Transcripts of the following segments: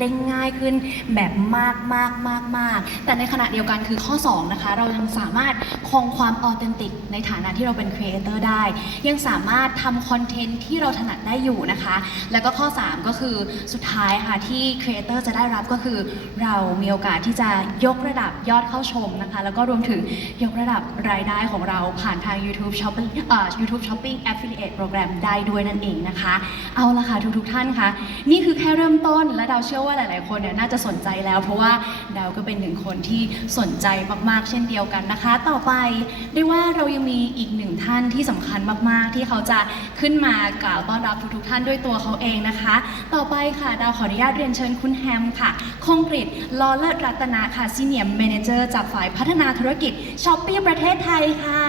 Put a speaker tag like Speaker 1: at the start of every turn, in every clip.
Speaker 1: ได้ง่ายขึ้นแบบมากมากมากมากแต่ในขณะเดียวกันคือข้อ 2 นะคะ เรายังสามารถคงความออเทนติกในฐานะที่เราเป็นครีเอเตอร์ได้ ยังสามารถทำคอนเทนต์ที่เราถนัดได้อยู่นะคะ แล้วก็ข้อ 3 ก็คือสุดท้ายค่ะที่ครีเอเตอร์จะได้รับก็คือ เรามีโอกาสที่จะยกระดับยอดเข้าชมนะคะ แล้วก็รวมถึงยกระดับรายได้ของเราผ่านทาง YouTube Shopping เอ่อ YouTube Shopping Affiliate Program ได้ด้วยนั่นเองนะคะ เอาละค่ะทุกๆท่านคะนี่คือแค่เริ่มต้นและดาเชื่อว่าหลาย ๆ คนเนี่ยน่าจะสนใจแล้ว เพราะว่าดาวก็เป็นหนึ่งคนที่สนใจมาก ๆ เช่นเดียวกันนะคะ ต่อไปได้ว่าเรายังมีอีกหนึ่งท่านที่สำคัญมาก ๆ ที่เขาจะขึ้นมากล่าวต้อนรับทุก ๆ ท่านด้วยตัวเขาเองนะคะ ต่อไปค่ะดาวขออนุญาตเรียนเชิญคุณแฮมค่ะ คงกริตลอเลิศรัตนาค่ะซีเนียร์เมนเจอร์จากฝ่ายพัฒนาธุรกิจช้อปปี้ประเทศไทยค่ะ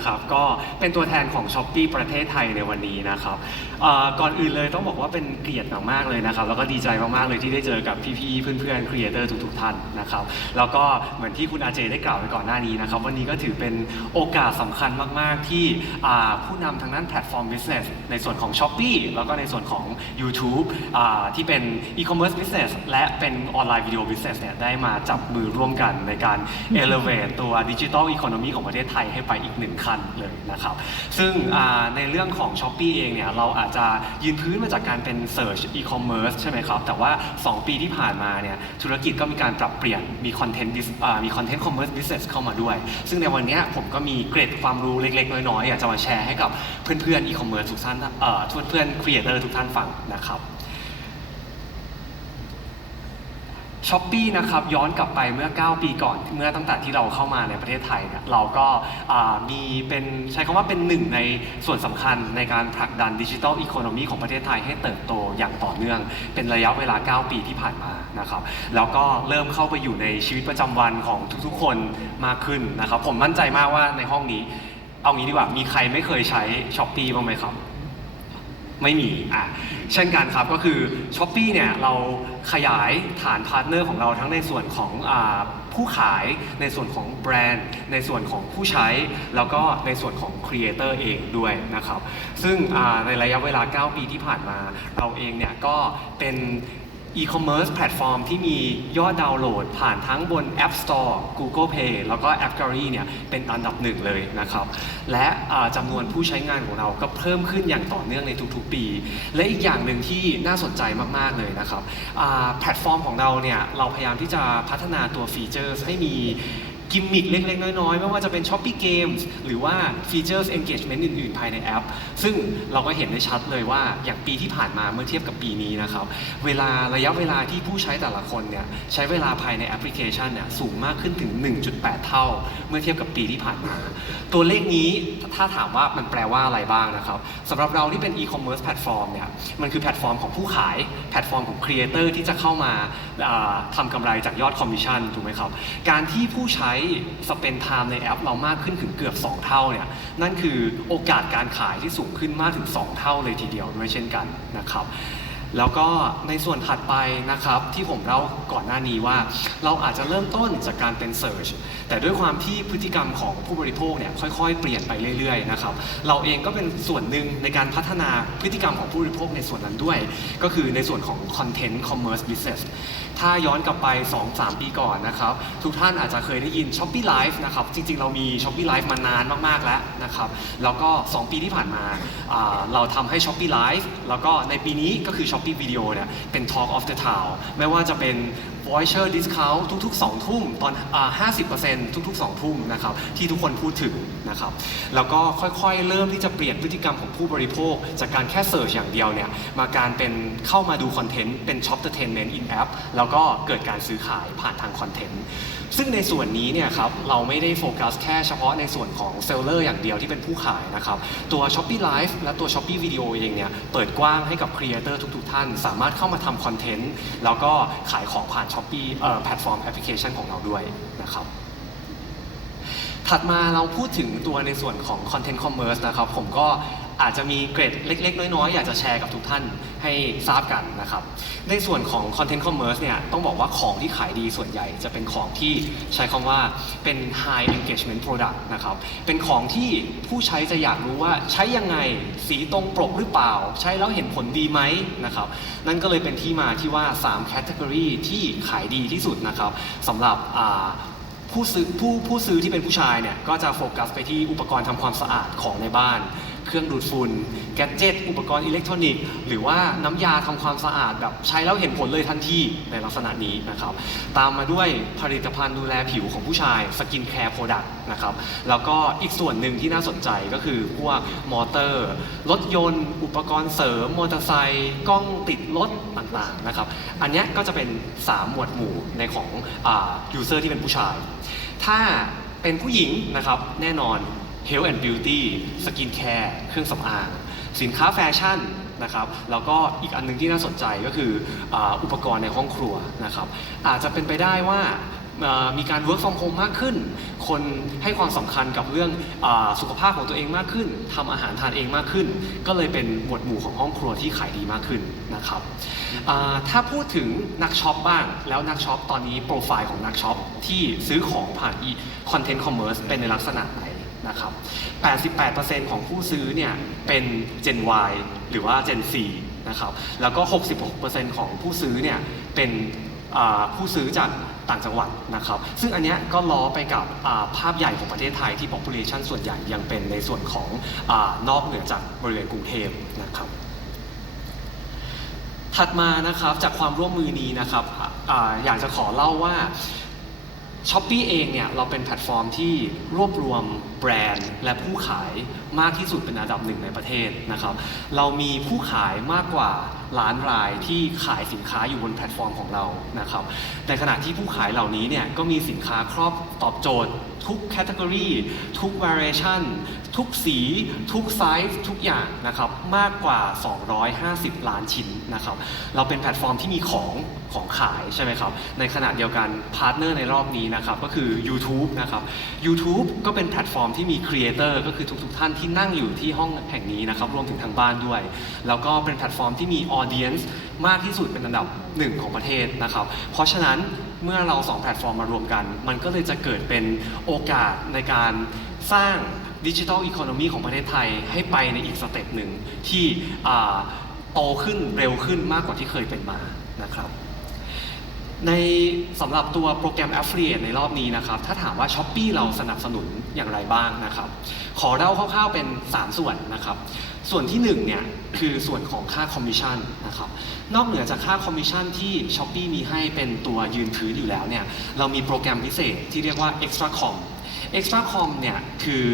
Speaker 1: นะค
Speaker 2: รับก็เป็นตัวแทนของ s h อ p e e ประเทศไทยในวันนี้นะครับเอ่อก่อนอื่นเลยต้องบอกว่าเป็นเกียรติมากๆเลยนะครับแล้วก็ดีใจมากๆเลยที่ได้เจอกับพี่ๆเพื่อนๆครีเอเตอร์ทุกๆท่านนะครับแล้วก็เหมือนที่คุณอาเจได้กล่าวไปก่อนหน้านี้นะครับวันนี้ก็ถือเป็นโอกาสสำคัญมากๆที่อ่าผู้นำทางด้านแพลตฟอร์ม business ในส่วนของ s h อ p e e แล้วก็ในส่วนของ YouTube อ่าที่เป็น e-commerce business และเป็นออนไลน์วิดีโอ business เนี่ยได้มาจับมือร่วมกันในการ elevate ตัว digital economy ของประเทศไทยให้ไปอีกหนึ่งขั้นเลยนะครับ ซึ่งในเรื่องของ s h อ p e e เองเนี่ยเราอาจจะยืนพื้นมาจากการเป็น search e-commerce ใช่ไหมครับ แต่ว่า 2 ปีที่ผ่านมาเนี่ยธุรกิจก็มีการปรับเปลี่ยนมี content bus- อ่ามี content commerce business เข้ามาด้วย ซึ่งในวันนี้ผมก็มีเกรดความรู้เล็ก ๆ น้อยๆอยากจะมาแชร์ให้กับเพื่อนๆ e-commerce ทุกท่านเอ่อเพื่อนๆ creator ทุกท่านฟังนะครับ ช้อปปีนะครับย้อนกลับไปเมื่อ 9 ปีก่อนเมื่อตั้งแต่ที่เราเข้ามาในประเทศไทยเนี่ยเราก็มีเป็นใช้คำว่าเป็นหนึ่งในส่วนสำคัญในการผลักดันดิจิทัลอีโคโนมีของประเทศไทยให้เติบโตอย่างต่อเนื่อง เป็นระยะเวลา 9 ปีที่ผ่านมานะครับแล้วก็เริ่มเข้าไปอยู่ในชีวิตประจำวันของทุกๆคนมากขึ้นนะครับผมมั่นใจมากว่าในห้องนี้ เอางี้ดีกว่ามีใครไม่เคยใช้ช้อปปีบ้างไหมครับ ไม่มีอะเช่นกันครับก็คือ s h อ p e e เนี่ยเราขยายฐานพาร์ทเนอร์ของเราทั้งในส่วนของผู้ขายในส่วนของแบรนด์ ในส่วนของผู้ใช้ แล้วก็ในส่วนของครีเอเตอร์เองด้วยนะครับ ซึ่งในระยะเวลา 9 ปีที่ผ่านมา เราเองเนี่ยก็เป็น e-commerce แพลตฟอร์มที่มียอดดาวน์โหลด ผ่านทั้งบน App Store Google Play แล้วก็ App Gallery เนี่ยเป็นอันดับหนึ่งเลยนะครับ และจำนวนผู้ใช้งานของเราก็เพิ่มขึ้นอย่างต่อเนื่องในทุกๆปี และอีกอย่างหนึ่งที่น่าสนใจมากๆเลยนะครับแพลตฟอร์มของเราเนี่ยเราพยายามที่จะพัฒนาตัวฟีเจอร์ให้มีกิมมิคเล็กๆ น้อยๆ ไม่ว่าจะเป็น s h o p ปี้เกมส์หรือว่าฟีเจอร์ engagement อื่นๆ ภายในแอป ซึ่งเราก็เห็นได้ชัดเลยว่าอย่างปีที่ผ่านมาเมื่อเทียบกับปีนี้นะครับ เวลาระยะเวลาที่ผู้ใช้แต่ละคนเนี่ยใช้เวลาภายในแอปพลิเคชันเนี่ยสูงมากขึ้นถึง 1.8 เท่า เมื่อเทียบกับปีที่ผ่านมา ตัวเลขนี้ถ้าถามว่ามันแปลว่าอะไรบ้างนะครับสำหรับเราที่เป็น e-commerce แพลตฟอร์มเนี่ยมันคือแพลตฟอร์มของผู้ขาย แพลตฟอร์มของครีเอเตอร์ที่จะเข้ามาอ่าทำกำไรจากยอดคอมมิชชั่นถูกไหมครับการที่ผู้ใช้สเปนไทม์ในแอปเรามากขึ้นถึงเกือบ 2 เท่าเนี่ยนั่นคือโอกาสการขายที่สูงขึ้นมากถึง 2 เท่าเลยทีเดียวด้วยเช่นกันนะครับ แล้วก็ในส่วนถัดไปนะครับที่ผมเล่าก่อนหน้านี้ว่า เราอาจจะเริ่มต้นจากการเป็น Search แต่ด้วยความที่พฤติกรรมของผู้บริโภคเนี่ยค่อยๆ เปลี่ยนไปเรื่อยๆนะครับเราเองก็เป็นส่วนหนึ่งในการพัฒนาพฤติกรรมของผู้บริโภคในส่วนนั้นด้วย ก็คือในส่วนของ Content Commerce Business ถ้าย้อนกลับไป 2-3 ปีก่อนนะครับ ทุกท่านอาจจะเคยได้ยิน Shopee Live นะครับ จริง ๆ เรามี Shopee Live มานานมาก ๆ แล้วนะครับ แล้วก็ 2 ปีที่ผ่านมาเราทำให้ Shopee Live แล้วก็ในปีนี้ก็คือ Shopee Video เนี่ยเป็น Talk of the Town ไม่ว่าจะเป็น voucher discount ทุกๆ 2 ทุ่มตอนอ่า50%ทุกๆ 2 ทุ่มนะครับที่ทุกคนพูดถึงนะครับแล้วก็ค่อยๆ เริ่มที่จะเปลี่ยนพฤติกรรมของผู้บริโภค จากการแค่เสิร์ชอย่างเดียวเนี่ยมาการเป็นเข้ามาดูคอนเทนต์เป็น shop entertainment in app แล้วก็เกิดการซื้อขายผ่านทางคอนเทนต์ ซึ่งในส่วนนี้เนี่ยครับเราไม่ได้โฟกัสแค่เฉพาะในส่วนของเซลเลอร์อย่างเดียวที่เป็นผู้ขายนะครับ ตัว Shopee Live และตัว Shopee Video เองเนี่ยเปิดกว้างให้กับครีเอเตอร์ทุกๆ ท่าน สามารถเข้ามาทำคอนเทนต์แล้วก็ขายของผ่าน Shopee เอ่อแพลตฟอร์มแอปพลิเคชันของเราด้วยนะครับถัดมาเราพูดถึงตัวในส่วนของ Content Commerce นะครับ ผมก็ อาจจะมีเกรดเล็ก ๆ น้อยๆอยากจะแชร์กับทุกท่านให้ทราบกันนะครับ ในส่วนของ Content Commerce เนี่ยต้องบอกว่าของที่ขายดีส่วนใหญ่จะเป็นของที่ใช้คำว่าเป็น High Engagement Product นะครับ เป็นของที่ผู้ใช้จะอยากรู้ว่าใช้ยังไงสีตรงปกหรือเปล่า ใช้แล้วเห็นผลดีไหมนะครับ นั่นก็เลยเป็นที่มาที่ว่า 3 Category ที่ขายดีที่สุดนะครับสำหรับผู้ซื้อผู้ผู้ซื้อที่เป็นผู้ชายเนี่ยก็จะโฟกัสไปที่อุปกรณ์ทำความสะอาดของในบ้าน เครื่องดูดฝุ่นแกดเจิตอุปกรณ์อิเล็กทรอนิกส์หรือว่าน้ำยาทำความสะอาดแบบใช้แล้วเห็นผลเลยทันทีในลักษณะนี้นะครับ ตามมาด้วยผลิตภัณฑ์ดูแลผิวของผู้ชายสกินแคร์โปรดักต์นะครับ แล้วก็อีกส่วนหนึ่งที่น่าสนใจก็คือพวกมอเตอร์ รถยนต์ อุปกรณ์เสริมมอเตอร์ไซค์กล้องติดรถต่างๆนะครับ อันนี้ก็จะเป็น 3 หมวดหมู่ในของยูเซอร์ที่เป็นผู้ชาย ถ้าเป็นผู้หญิงนะครับแน่นอน Health and Beauty Skin Care เครื่องสำอาง สินค้าแฟชั่นนะครับแล้วก็อีกอันหนึงที่น่าสนใจก็คืออ,อุปกรณ์ในห้องครัวนะครับอาจจะเป็นไปได้ว่ามีการ work from home มากขึ้น คนให้ความสำคัญกับเรื่องอสุขภาพของตัวเองมากขึ้นทำอาหารทานเองมากขึ้น ก็เลยเป็นหมวดหมู่ของห้องครัวที่ขายดีมากขึ้นนะครับถ้าพูดถึงนักช็อปบ้าง แล้วนักช็อปตอนนี้โปรไฟล์ของนักช็อปที่ซื้อของผ่าน e content commerce เป็นในลักษณะไหน นะครับ 88%ของผู้ซื้อเนี่ยเป็น Gen Y หรือว่า Gen Z นะครับ แล้วก็ 66%ของผู้ซื้อเนี่ยเป็นผู้ซื้อจากต่างจังหวัดนะครับ ซึ่งอันนี้ก็ล้อไปกับาภาพใหญ่ของประเทศไทยที่ population ส่วนใหญ่ยังเป็นในส่วนของอนอกเหนือจากบริเวณกรุงเทพนะครับถัดมานะครับจากความร่วมมือนี้นะครับออยากจะขอเล่าว่า ช้อปปีเองเนี่ยเราเป็นแพลตฟอร์มที่รวบรวมแบรนด์ และผู้ขายมากที่สุดเป็นอันดับหนึ่งในประเทศนะครับ เรามีผู้ขายมากกว่า ล้านรายที่ขายสินค้าอยู่บนแพลตฟอร์มของเรานะครับในขณะที่ผู้ขายเหล่านี้เนี่ยก็มีสินค้าครอบตอบโจทย์ ทุกแคตตากรีทุก variation ทุกสี ทุกไซส์ทุกอย่างนะครับมากกว่า 250 ล้านชิ้นนะครับเราเป็นแพลตฟอร์มที่มีของของขายใช่ไหมครับในขณะเดียวกันพาร์ทเนอร์ในรอบนี้นะครับก็คือ YouTube นะครับ YouTube ก็เป็นแพลตฟอร์มที่มีครีเอเตอร์ก็คือทุกๆ ท่านที่นั่งอยู่ที่ห้องแห่งนี้นะครับรวมถึงทางบ้านด้วย แล้วก็เป็นแพลตฟอร์มที่มีออเดียนส์มากที่สุดเป็นอันดับหนึ่งของประเทศนะครับ เพราะฉะนั้นเมื่อเราสองแพลตฟอร์มมารวมกัน มันก็เลยจะเกิดเป็นโอกาสในการสร้างดิจิทัลอีโคโนมีของประเทศไทยให้ไปในอีกสเต็ปหนึ่งที่โตขึ้นเร็วขึ้นมากกว่าที่เคยเป็นมานะครับ ในสำหรับตัวโปรแกรม Affiliate ในรอบนี้นะครับ ถ้าถามว่า s h อ p e e เราสนับสนุนอย่างไรบ้างนะครับ ขอเล่าคร่าวๆเป็น 3 ส่วนนะครับ ส่วนที่1เนี่ยคือส่วนของค่าคอมมิชชั่นนะครับ นอกเหนือจากค่าคอมมิชชั่นที่ s h อ p e e มีให้เป็นตัวยืนพื้นอยู่แล้วเนี่ย เรามีโปรแกรมพิเศษที่เรียกว่า Extra Com Extra Com เนี่ยคือ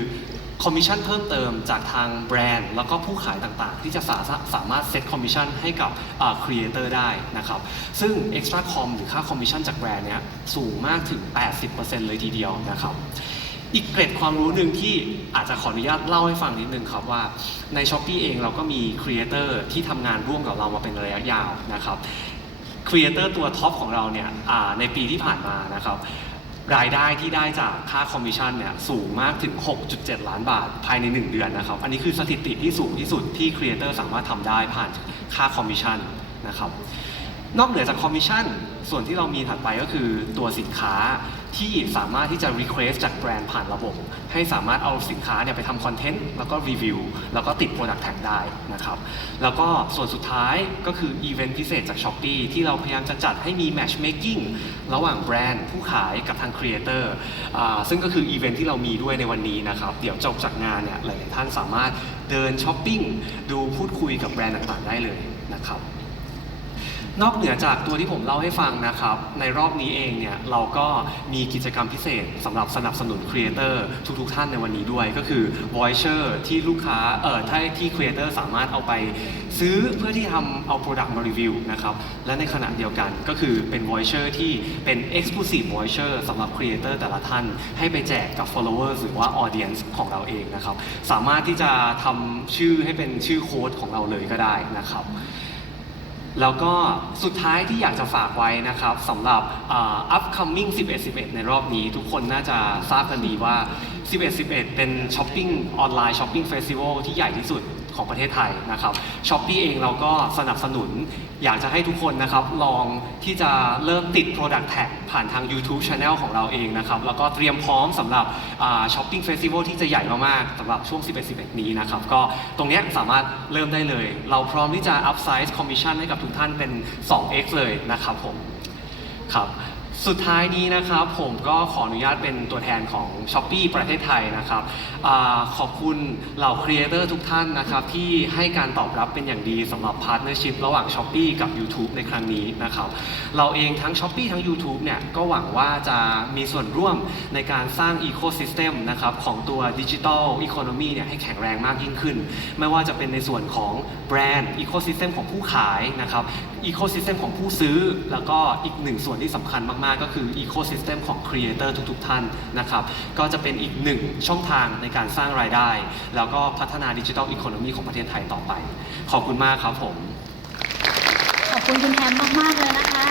Speaker 2: คอมมิชชั่นเพิ่มเติมจากทางแบรนด์ แล้วก็ผู้ขายต่างๆ ที่จะสาสามารถเซตคอมมิชชั่นให้กับครีเอเตอร์ได้นะครับ ซึ่ง Extra Com หรือค่าคอมมิชชั่นจากแบรนด์เนี้ยสูงมากถึง 80%เลยทีเดียวนะครับอีกเกร็ดความรู้หนึ่งที่อาจจะขออนุญาตเล่าให้ฟังนิดนึงครับว่าใน s h อ p e e เองเราก็มีครีเอเตอร์ที่ทำงานร่วมกับเรามาเป็นระยะยาวนะครับครีเอเตอร์ตัวท็อปของเราเนี่ยในปีที่ผ่านมานะครับ รายได้ที่ได้จากค่าคอมมิชชั่นเนี่ยสูงมากถึง 6.7 ล้านบาทภายใน 1 เดือนนะครับ อันนี้คือสถิติที่สูงที่สุดที่ครีเอเตอร์สามารถทำได้ผ่านค่าคอมมิชชั่นนะครับนอกเหนือจากคอมมิชชั่นส่วนที่เรามีถัดไปก็คือตัวสินค้า ที่สามารถที่จะ request จากแบรนด์ผ่านระบบ ให้สามารถเอาสินค้าเนี่ยไปทำคอนเทนต์แล้วก็รีวิวแล้วก็ติด Product Tag ได้นะครับ แล้วก็ส่วนสุดท้ายก็คืออีเวนต์พิเศษจาก s h อ p e e ที่เราพยายามจะจัดให้มี matchmaking ระหว่างแบรนด์ผู้ขายกับทางครีเอเตอร์ซึ่งก็คืออีเวนต์ที่เรามีด้วยในวันนี้นะครับ เดี๋ยวจบจากงานเนี่ยหลายๆท่านสามารถเดินช้อปปิ้งดูพูดคุยกับแบรนด์ต่างๆ ได้เลยนะครับ นอกเหนือจากตัวที่ผมเล่าให้ฟังนะครับ ในรอบนี้เองเนี่ยเราก็มีกิจกรรมพิเศษสำหรับสนับสนุนครีเอเตอร์ทุกๆ ท่านในวันนี้ด้วยก็คือ voucher ที่ลูกค้าเอ่อถ้าที่ครีเอเตอร์สามารถเอาไปซื้อเพื่อที่ทำเอา Product มารีวิวนะครับ และในขณะเดียวกันก็คือเป็น voucher ที่เป็น exclusive voucher สำหรับครีเอเตอร์แต่ละท่าน ให้ไปแจกกับ followers หรือว่า audience ของเราเองนะครับ สามารถที่จะทำชื่อให้เป็นชื่อโค้ดของเราเลยก็ได้นะครับ แล้วก็สุดท้ายที่อยากจะฝากไว้นะครับสำหรับอ่า upcoming 11 11 ในรอบนี้ ทุกคนน่าจะทราบกันดีว่า 11 11 เป็นช้อปปิ้งออนไลน์ช้อปปิ้งเฟสติวัลที่ใหญ่ที่สุด ของประเทศไทยนะครับช้อปปีเองเราก็สนับสนุน อยากจะให้ทุกคนนะครับลองที่จะเริ่มติด Product Tag ผ่านทาง YouTube Channel ของเราเองนะครับแล้วก็เตรียมพร้อมสำหรับช้อปปิ้งเฟสติวัลที่จะใหญ่มากๆสำหรับช่วง 11-11 นี้นะครับก็ตรงนี้สามารถเริ่มได้เลย เราพร้อมที่จะ upsize commission ให้กับทุกท่านเป็น 2x เลยนะครับผมครับ สุดท้ายนี้นะครับผมก็ขออนุญาตเป็นตัวแทนของ s h อ p e e ประเทศไทยนะครับอขอบคุณเหล่าครีเอเตอร์ทุกท่านนะครับที่ให้การตอบรับเป็นอย่างดีสำหรับพาร์ทเนอร์ชิพระหว่าง s h อ p e e กับ YouTube ในครั้งนี้นะครับเราเองทั้ง s h อ p e e ทั้ง YouTube เนี่ยก็หวังว่าจะมีส่วนร่วมในการสร้าง Ecosystem นะครับของตัว Digital Economy เนี่ยให้แข็งแรงมากยิ่งขึ้น ไม่ว่าจะเป็นในส่วนของแบรนด์ Ecosystem ของผู้ขายนะครับ Ecosystem ของผู้ซื้อ แล้วก็อีกหนึ่งส่วนที่สำคัญมากๆ ก็คือ Ecosystem ของ Creator ทุกๆ ท่านนะครับ ก็จะเป็นอีกหนึ่งช่องทางในการสร้างรายได้ แล้วก็พัฒนาดิจิทัลอีโคโนมีของประเทศไทยต่อไป ขอบคุณมากครับผม
Speaker 1: ขอบคุณคุณแฮมมาก ๆ เลยนะคะ